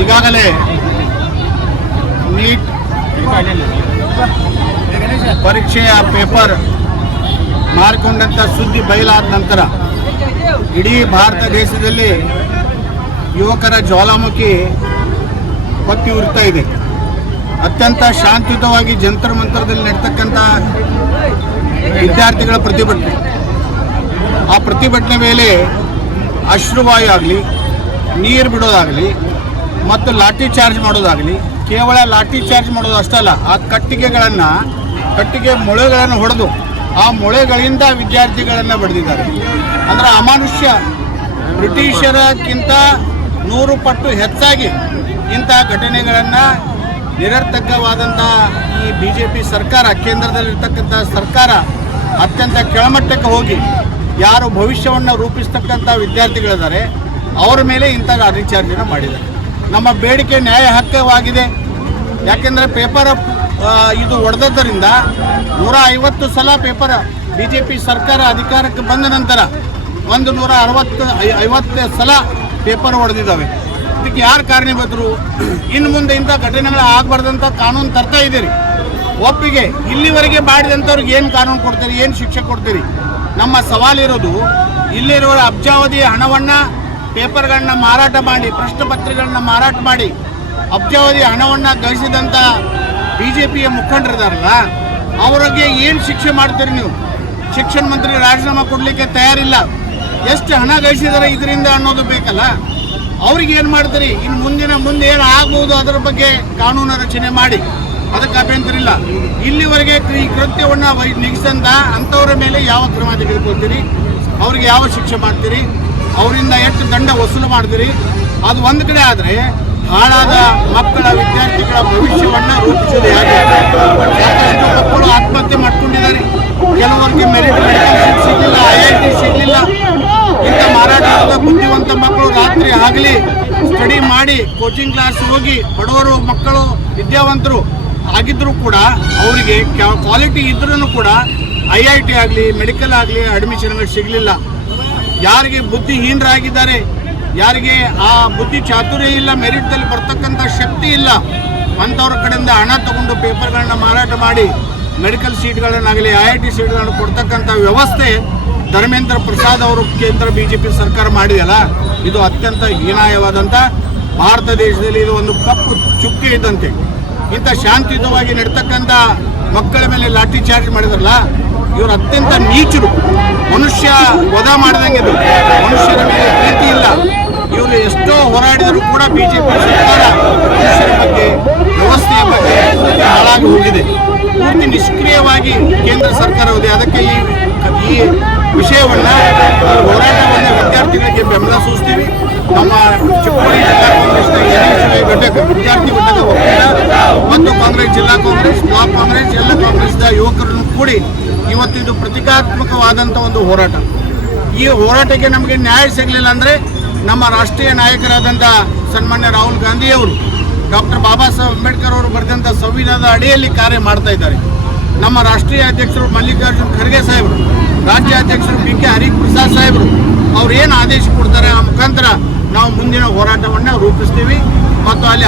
ಈಗಾಗಲೇ ನೀಟ್ ಪರೀಕ್ಷೆಯ ಪೇಪರ್ ಮಾರಿಕೊಂಡಂಥ ಸುದ್ದಿ ಬಯಲಾದ ನಂತರ ಇಡೀ ಭಾರತ ದೇಶದಲ್ಲಿ ಯುವಕರ ಜ್ವಾಲಾಮುಖಿ ಹೊತ್ತಿ ಉರಿತಾ ಇದೆ. ಅತ್ಯಂತ ಶಾಂತಿಯುತವಾಗಿ ಜಂತರ್ ಮಂತರದಲ್ಲಿ ನಡೀತಕ್ಕಂಥ ವಿದ್ಯಾರ್ಥಿಗಳ ಪ್ರತಿಭಟನೆ, ಆ ಪ್ರತಿಭಟನೆ ಮೇಲೆ ಅಶ್ರುವಾಯು ಆಗಲಿ, ನೀರು ಬಿಡೋದಾಗಲಿ ಮತ್ತು ಲಾಠಿ ಚಾರ್ಜ್ ಮಾಡೋದಾಗಲಿ, ಕೇವಲ ಲಾಠಿ ಚಾರ್ಜ್ ಮಾಡೋದು ಅಷ್ಟಲ್ಲ, ಆ ಕಟ್ಟಿಗೆ ಮೊಳೆಗಳನ್ನು ಹೊಡೆದು ಆ ಮೊಳೆಗಳಿಂದ ವಿದ್ಯಾರ್ಥಿಗಳನ್ನು ಬಡಿದಿದ್ದಾರೆ. ಅಂದರೆ ಅಮಾನುಷ್ಯ, ಬ್ರಿಟಿಷರಕ್ಕಿಂತ 100 ಪಟ್ಟು ಹೆಚ್ಚಾಗಿ ಇಂಥ ಘಟನೆಗಳನ್ನು ನಿರರ್ಥಕವಾದಂಥ ಈ BJP ಸರ್ಕಾರ, ಕೇಂದ್ರದಲ್ಲಿರ್ತಕ್ಕಂಥ ಸರ್ಕಾರ ಅತ್ಯಂತ ಕೆಳಮಟ್ಟಕ್ಕೆ ಹೋಗಿ ಯಾರು ಭವಿಷ್ಯವನ್ನು ರೂಪಿಸ್ತಕ್ಕಂಥ ವಿದ್ಯಾರ್ಥಿಗಳಿದ್ದಾರೆ ಅವರ ಮೇಲೆ ಇಂಥ ಲಾಠಿ ಚಾರ್ಜನ್ನು ಮಾಡಿದ್ದಾರೆ. ನಮ್ಮ ಬೇಡಿಕೆ ನ್ಯಾಯ ಹಕ್ಕವಾಗಿದೆ. ಯಾಕೆಂದರೆ ಪೇಪರ್ ಇದು ಒಡೆದದ್ದರಿಂದ 150 ಸಲ ಪೇಪರ್ BJP ಸರ್ಕಾರ ಅಧಿಕಾರಕ್ಕೆ ಬಂದ ನಂತರ 150 ಸಲ ಪೇಪರ್ ಹೊಡೆದಿದ್ದಾವೆ. ಇದಕ್ಕೆ ಯಾರು ಕಾರಣೀಭೂತರು? ಇನ್ನು ಮುಂದೆ ಇಂಥ ಘಟನೆಗಳು ಆಗಬಾರ್ದಂಥ ಕಾನೂನು ತರ್ತಾ ಇದ್ದೀರಿ. ಒಪ್ಪಿಗೆ ಇಲ್ಲಿವರೆಗೆ ಮಾಡಿದಂಥವ್ರಿಗೆ ಏನು ಕಾನೂನು ಕೊಡ್ತೀರಿ, ಏನು ಶಿಕ್ಷೆ ಕೊಡ್ತೀರಿ? ನಮ್ಮ ಸವಾಲಿರೋದು ಇಲ್ಲಿರುವ ಅಬ್ಜಾವಧಿ ಹಣವನ್ನು ಪೇಪರ್ಗಳನ್ನ ಮಾರಾಟ ಮಾಡಿ, ಪ್ರಶ್ನೆ ಪತ್ರಿಕೆಗಳನ್ನ ಮಾರಾಟ ಮಾಡಿ ಅಬ್ಜಾವಧಿ ಹಣವನ್ನು ಗಳಿಸಿದಂಥ BJPಯ ಮುಖಂಡರಿದಾರಲ್ಲ, ಅವರಿಗೆ ಏನು ಶಿಕ್ಷೆ ಮಾಡ್ತೀರಿ ನೀವು? ಶಿಕ್ಷಣ ಮಂತ್ರಿ ರಾಜೀನಾಮೆ ಕೊಡಲಿಕ್ಕೆ ತಯಾರಿಲ್ಲ. ಎಷ್ಟು ಹಣ ಗಳಿಸಿದ್ದಾರೆ ಇದರಿಂದ ಅನ್ನೋದು ಬೇಕಲ್ಲ. ಅವ್ರಿಗೆ ಏನು ಮಾಡ್ತೀರಿ? ಇನ್ನು ಮುಂದೆ ಏನು ಆಗ್ಬೋದು ಅದರ ಬಗ್ಗೆ ಕಾನೂನು ರಚನೆ ಮಾಡಿ, ಅದಕ್ಕೆ ಅಭ್ಯಂತರ ಇಲ್ಲ. ಇಲ್ಲಿವರೆಗೆ ಈ ಕೃತ್ಯವನ್ನು ನಿಗಿಸಂತ ಅಂಥವ್ರ ಮೇಲೆ ಯಾವ ಕ್ರಮ ತೆಗೆದುಕೊಳ್ತೀರಿ? ಅವ್ರಿಗೆ ಯಾವ ಶಿಕ್ಷೆ ಮಾಡ್ತೀರಿ? ಅವರಿಂದ ಎಷ್ಟು ದಂಡ ವಸೂಲು ಮಾಡ್ತೀರಿ? ಅದು ಒಂದು ಕಡೆ ಆದರೆ, ಹಾಳಾದ ಮಕ್ಕಳ ವಿದ್ಯಾರ್ಥಿಗಳ ಭವಿಷ್ಯವನ್ನು ರೂಪಿಸೋದು ಹೇಗೆ? ಸಾಕಷ್ಟು ಮಕ್ಕಳು ಆತ್ಮಹತ್ಯೆ ಮಾಡ್ಕೊಂಡಿದ್ದಾರೆ. ಕೆಲವರಿಗೆ ಮೆರಿಟ್ ಮೆಡಿಕಲ್ ಸೀಟ್ ಸಿಗಲಿಲ್ಲ, IIT ಸಿಗಲಿಲ್ಲ. ಇಂಥ ಮಾರಾಟದ ಬುದ್ಧಿವಂತ ಮಕ್ಕಳು ರಾತ್ರಿ ಆಗಲಿ ಸ್ಟಡಿ ಮಾಡಿ ಕೋಚಿಂಗ್ ಕ್ಲಾಸ್ ಹೋಗಿ ಬಡವರು ಮಕ್ಕಳು ವಿದ್ಯಾವಂತರು ಆಗಿದ್ದರೂ ಕೂಡ ಅವರಿಗೆ ಕ್ವಾಲಿಟಿ ಇದ್ರೂ ಕೂಡ IIT ಆಗಲಿ ಮೆಡಿಕಲ್ ಆಗಲಿ ಅಡ್ಮಿಷನ್ಗಳು ಸಿಗಲಿಲ್ಲ. ಯಾರಿಗೆ ಬುದ್ಧಿಹೀನರಾಗಿದ್ದಾರೆ, ಯಾರಿಗೆ ಆ ಬುದ್ಧಿ ಚಾತುರ್ಯ ಇಲ್ಲ, ಮೆರಿಟ್ದಲ್ಲಿ ಬರ್ತಕ್ಕಂಥ ಶಕ್ತಿ ಇಲ್ಲ, ಅಂಥವ್ರ ಕಡೆಯಿಂದ ಹಣ ತಗೊಂಡು ಪೇಪರ್ಗಳನ್ನ ಮಾರಾಟ ಮಾಡಿ ಮೆಡಿಕಲ್ ಸೀಟ್ಗಳನ್ನಾಗಲಿ IIT ಸೀಟ್ಗಳನ್ನು ಕೊಡ್ತಕ್ಕಂಥ ವ್ಯವಸ್ಥೆ ಧರ್ಮೇಂದ್ರ ಪ್ರಸಾದ್ ಅವರು ಕೇಂದ್ರ BJP ಸರ್ಕಾರ ಮಾಡಿದೆಯಲ್ಲ, ಇದು ಅತ್ಯಂತ ಹೀನಾಯವಾದಂಥ, ಭಾರತ ದೇಶದಲ್ಲಿ ಇದು ಒಂದು ಕಪ್ಪು ಚುಕ್ಕೆ ಇದ್ದಂತೆ. ಇಂಥ ಶಾಂತಿಯುತವಾಗಿ ನಡೀತಕ್ಕಂಥ ಮಕ್ಕಳ ಮೇಲೆ ಲಾಠಿ ಚಾರ್ಜ್ ಮಾಡಿದ್ರಲ್ಲ, ಇವರು ಅತ್ಯಂತ ನೀಚರು. ಮನುಷ್ಯ ವಧ ಮಾಡಿದಂಗೆ ಇದು. ಮನುಷ್ಯರ ಮೇಲೆ ಪ್ರೀತಿ ಇಲ್ಲ. ಇವರು ಎಷ್ಟೋ ಹೋರಾಡಿದರೂ ಕೂಡ BJP ಸರ್ಕಾರ ಮನುಷ್ಯರ ಬಗ್ಗೆ, ವ್ಯವಸ್ಥೆಯ ಬಗ್ಗೆ ಹಾಳಾಗಿ ಹೋಗಿದೆ. ಪೂರ್ತಿ ನಿಷ್ಕ್ರಿಯವಾಗಿ ಕೇಂದ್ರ ಸರ್ಕಾರವಿದೆ. ಅದಕ್ಕೆ ಈ ವಿಷಯವನ್ನು, ಹೋರಾಟವನ್ನು ವಿದ್ಯಾರ್ಥಿಗಳಿಗೆ ಬೆಂಬಲ ಸೂಚಿಸ್ತೀವಿ. ನಮ್ಮ ಚಿಕ್ಕೋಡಿ ಜಿಲ್ಲಾ ಕಾಂಗ್ರೆಸ್ನ ಘಟಕ, ವಿದ್ಯಾರ್ಥಿ ಘಟಕ ಒಕ್ಕೂಟ ಮತ್ತು ಕಾಂಗ್ರೆಸ್ ಜಿಲ್ಲಾ ಕಾಂಗ್ರೆಸ್, ಬ್ಲಾಕ್ ಕಾಂಗ್ರೆಸ್, ಎಲ್ಲ ಕಾಂಗ್ರೆಸ್ನ ಯುವಕರನ್ನು ಕೂಡಿ ಇವತ್ತಿದು ಪ್ರತಿಕಾತ್ಮಕವಾದಂಥ ಒಂದು ಹೋರಾಟ. ಈ ಹೋರಾಟಕ್ಕೆ ನಮಗೆ ನ್ಯಾಯ ಸಿಗಲಿಲ್ಲ ಅಂದರೆ ನಮ್ಮ ರಾಷ್ಟ್ರೀಯ ನಾಯಕರಾದಂಥ ಸನ್ಮಾನ್ಯ ರಾಹುಲ್ ಗಾಂಧಿಯವರು ಡಾಕ್ಟರ್ ಬಾಬಾ ಸಾಹೇಬ್ ಅಂಬೇಡ್ಕರ್ ಅವರು ಬರೆದಂಥ ಸಂವಿಧಾನದ ಅಡಿಯಲ್ಲಿ ಕಾರ್ಯ ಮಾಡ್ತಾ ಇದ್ದಾರೆ. ನಮ್ಮ ರಾಷ್ಟ್ರೀಯ ಅಧ್ಯಕ್ಷರು ಮಲ್ಲಿಕಾರ್ಜುನ್ ಖರ್ಗೆ ಸಾಹೇಬರು, ರಾಜ್ಯ ಅಧ್ಯಕ್ಷರು BK ಹರಿಪ್ರಸಾದ್ ಸಾಹೇಬರು ಅವ್ರು ಏನು ಆದೇಶ ಕೊಡ್ತಾರೆ ಆ ಮುಖಾಂತರ ನಾವು ಮುಂದಿನ ಹೋರಾಟವನ್ನು ರೂಪಿಸ್ತೀವಿ. ಮತ್ತು ಅಲ್ಲಿ